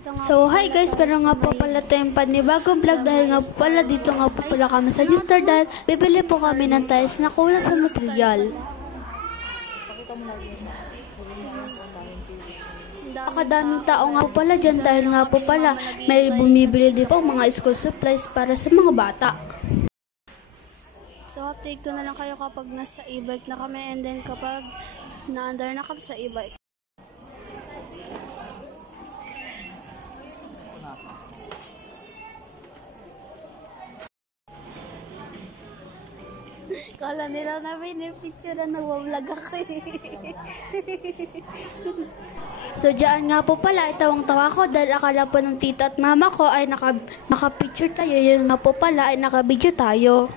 So hi guys, pero nga po pala tayong panibagong vlog dahil nga po pala dito nga po pala kami sa Justar dahil bibili po kami ng tiles na kulang sa material. Nakadaming tao nga po pala dyan dahil nga po pala may bumibili din po mga school supplies para sa mga bata. So update ko na lang kayo kapag nasa e-bike na kami and then kapag na-under na kami sa e-bike. Kala nila na pinipicture na nag-vlog ako eh. So dyan nga po pala, tawang-tawa ko dahil akala po ng tito at mama ko ay naka-picture tayo. Yun nga po pala ay naka-video tayo.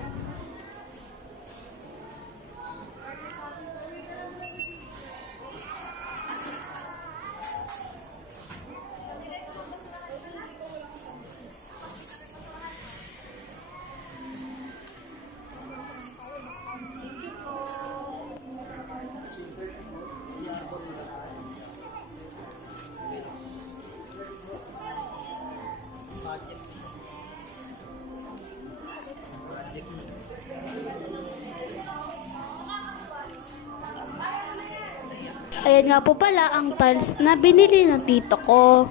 Ayan nga po pala ang tiles na binili ng tito ko.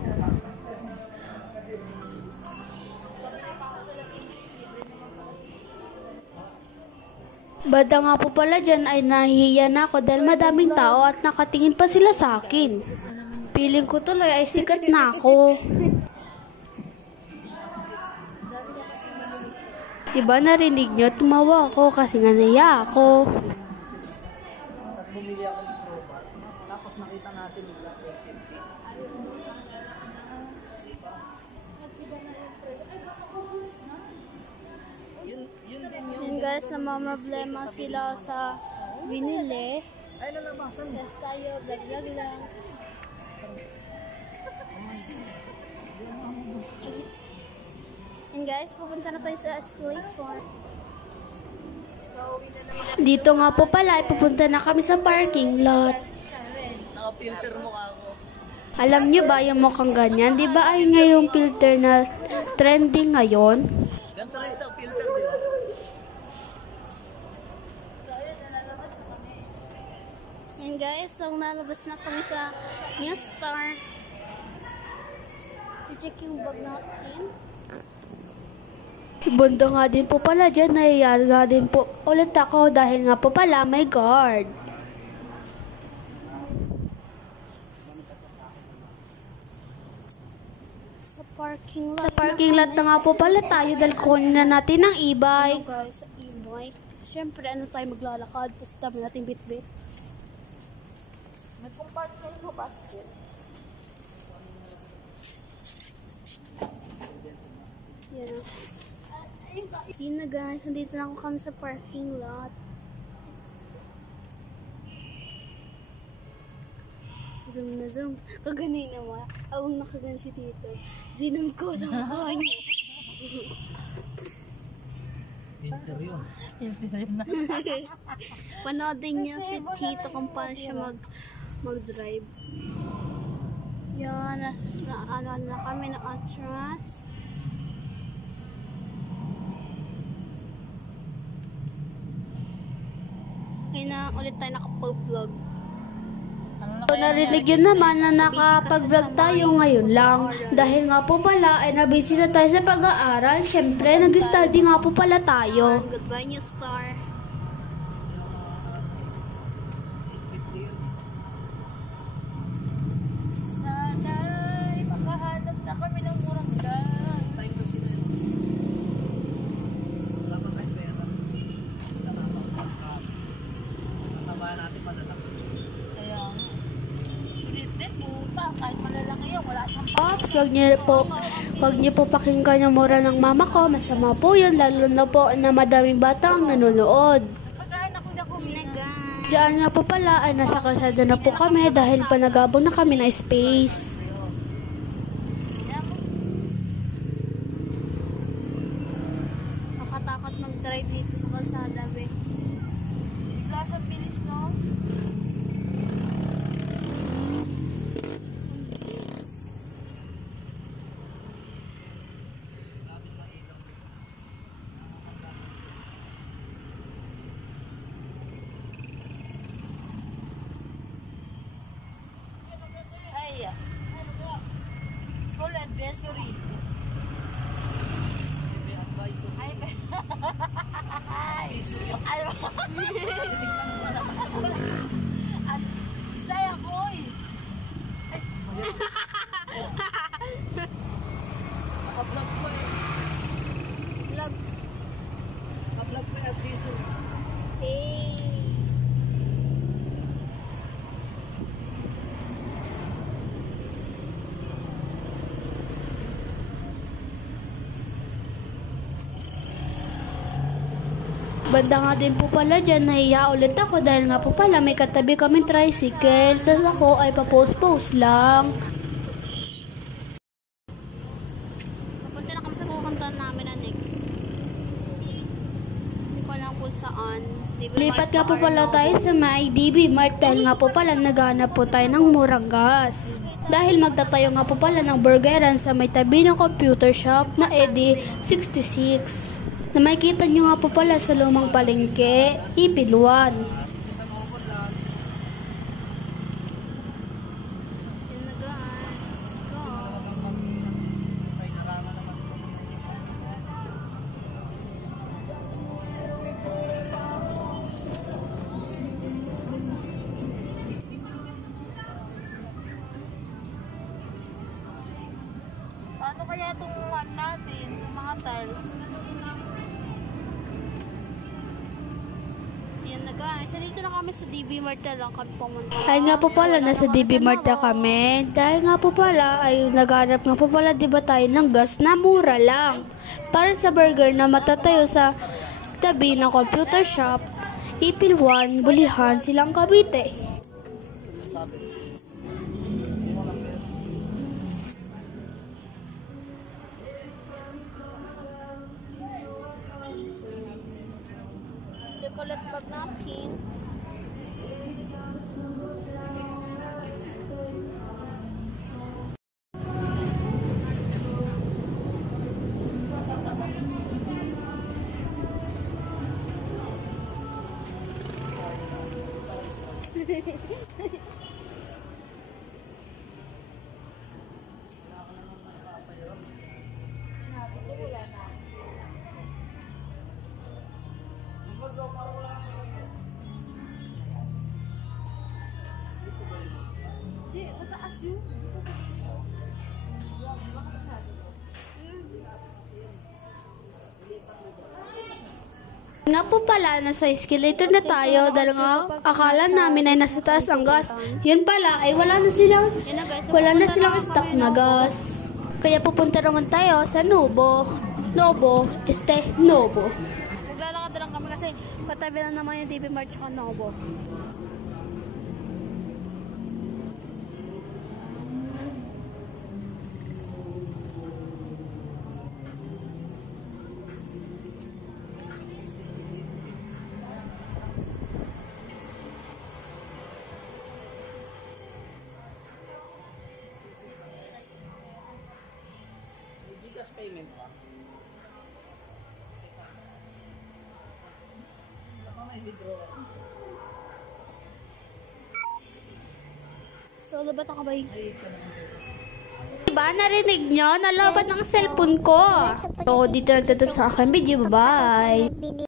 Bada nga po pala dyan ay nahihiya na ako dahil madaming tao at nakatingin pa sila sa akin. Feeling ko tuloy ay sikat na ako. Diba narinig nyo? Tumawa ako kasi nga nahiya ako. Bumili ako ng crowbar, tapos nakita natin yung glass 150. Yun din Yun guys, namamroblema sila sa binili. Ay, nalabasan. Yes tayo, vlog lang. And guys, pupunta na tayo sa escalator. Dito nga po pala, pupunta na kami sa parking lot. Naka-filter mo ka ako. Alam nyo ba yung mukhang ganyan? Di ba ay ngayong filter na trending ngayon? Ganito rin sa filter, di ba? And guys, so nalabas na kami sa New Star. I-check yung bag natin. Bundo nga din po pala dyan, nahiyaga din po ulit ako dahil nga po pala may guard. Sa parking lot na nga po pala tayo dahil kunin na natin ang e-bike. Guys, sa e-bike. Siyempre, ano tayo maglalakad, tapos dami natin bit-bit. May compartment mo basket. Yeah. Yun na guys, nandito na kami sa parking lot. Zoom na zoom. Kaganay naman. Awang nakagan si Tito. Zinom ko sa mukha niya. Filter yun. Panoodin niyo si Tito kung paano siya mag-drive. Yan, na kami na atras. Ngayon na ulit tayo nakapag-vlog. So, narinig yun naman na nakapag-vlog tayo ngayon lang. Dahil nga po pala ay nabisi na tayo sa pag-aaral. Siyempre, nag-study nga po pala tayo. Goodbye, New Star. Sana'y makahanap na kami ng muranggan. Time to sila yun. Wala pa kahit pera. Kita na ito. Kasabahan natin madalaki. Kaya, hindi puta. Kahit malalaki yan, wala siyang Ops, wag niyo po pakinggan yung mura ng mama ko. Masama po yun, lalo na po na madaming bata ang nanonood. pagkain ako na kumina. Diyan nga po pala ay nasa kalsada na po kami dahil panagabong na kami na space. Nakatakot mag-drive dito sa kalsada, be. Bigla siyang bilis, no? accessory. May advisor. Ay, Titignan mo naman sa mga. Saya ko eh. Naka-vlog ko eh. Vlog. Naka-vlog ko yung advisor. Hey. Banda nga din po pala dyan, nahiya ulit ako dahil nga po pala may katabi kaming tricycle, tapos ako ay pa-post-post lang. Papunta na kami sa pupuntahan namin na next. Hindi ko alam kung saan. Lipat nga po pala tayo sa may DB Mart dahil nga po pala naghanap po tayo ng murang gas. Dahil magtatayo nga po pala ng burgeran sa may tabi ng computer shop na Eddie 66. Na makikita nyo nga po pala sa lumang palengke, Ipil 1. Sa Nobon lang. Yun na guys. Go. Malawag ang pag-iingat. Tayo narangan naman ito muna yun. Paano kaya itong one natin? Yung mga tiles? Yan na guys. Dito na kami sa DB Mart na lang kami pumunta. Ay nga po pala, nasa DB Mart na kami. Dahil nga po pala, ay naghanap nga po pala diba tayo ng gas na mura lang. Para sa burger na matatayo sa tabi ng computer shop, Ipil 1, Bulihan, Silang Cavite. Sabi. Hindi mo lang pera. Chocolate bag natin. Hindi, sa taas yun. Nga po pala, nasa escalator na tayo dahil nga akala namin ay nasa taas ang gas. Yun pala ay wala na silang stock na gas. Kaya pupunta naman tayo sa Novo. Novo. Maglalakad lang kami kasi katabi na naman yung DB Mart tsaka Novo. Gigas payment pa. Saka may withdrawal. So, labat ang kabay. Ay, ito naman. Diba, narinig nyo? Nalabat ng cellphone ko. So, dito nagtatapos sa aking video. Bye-bye.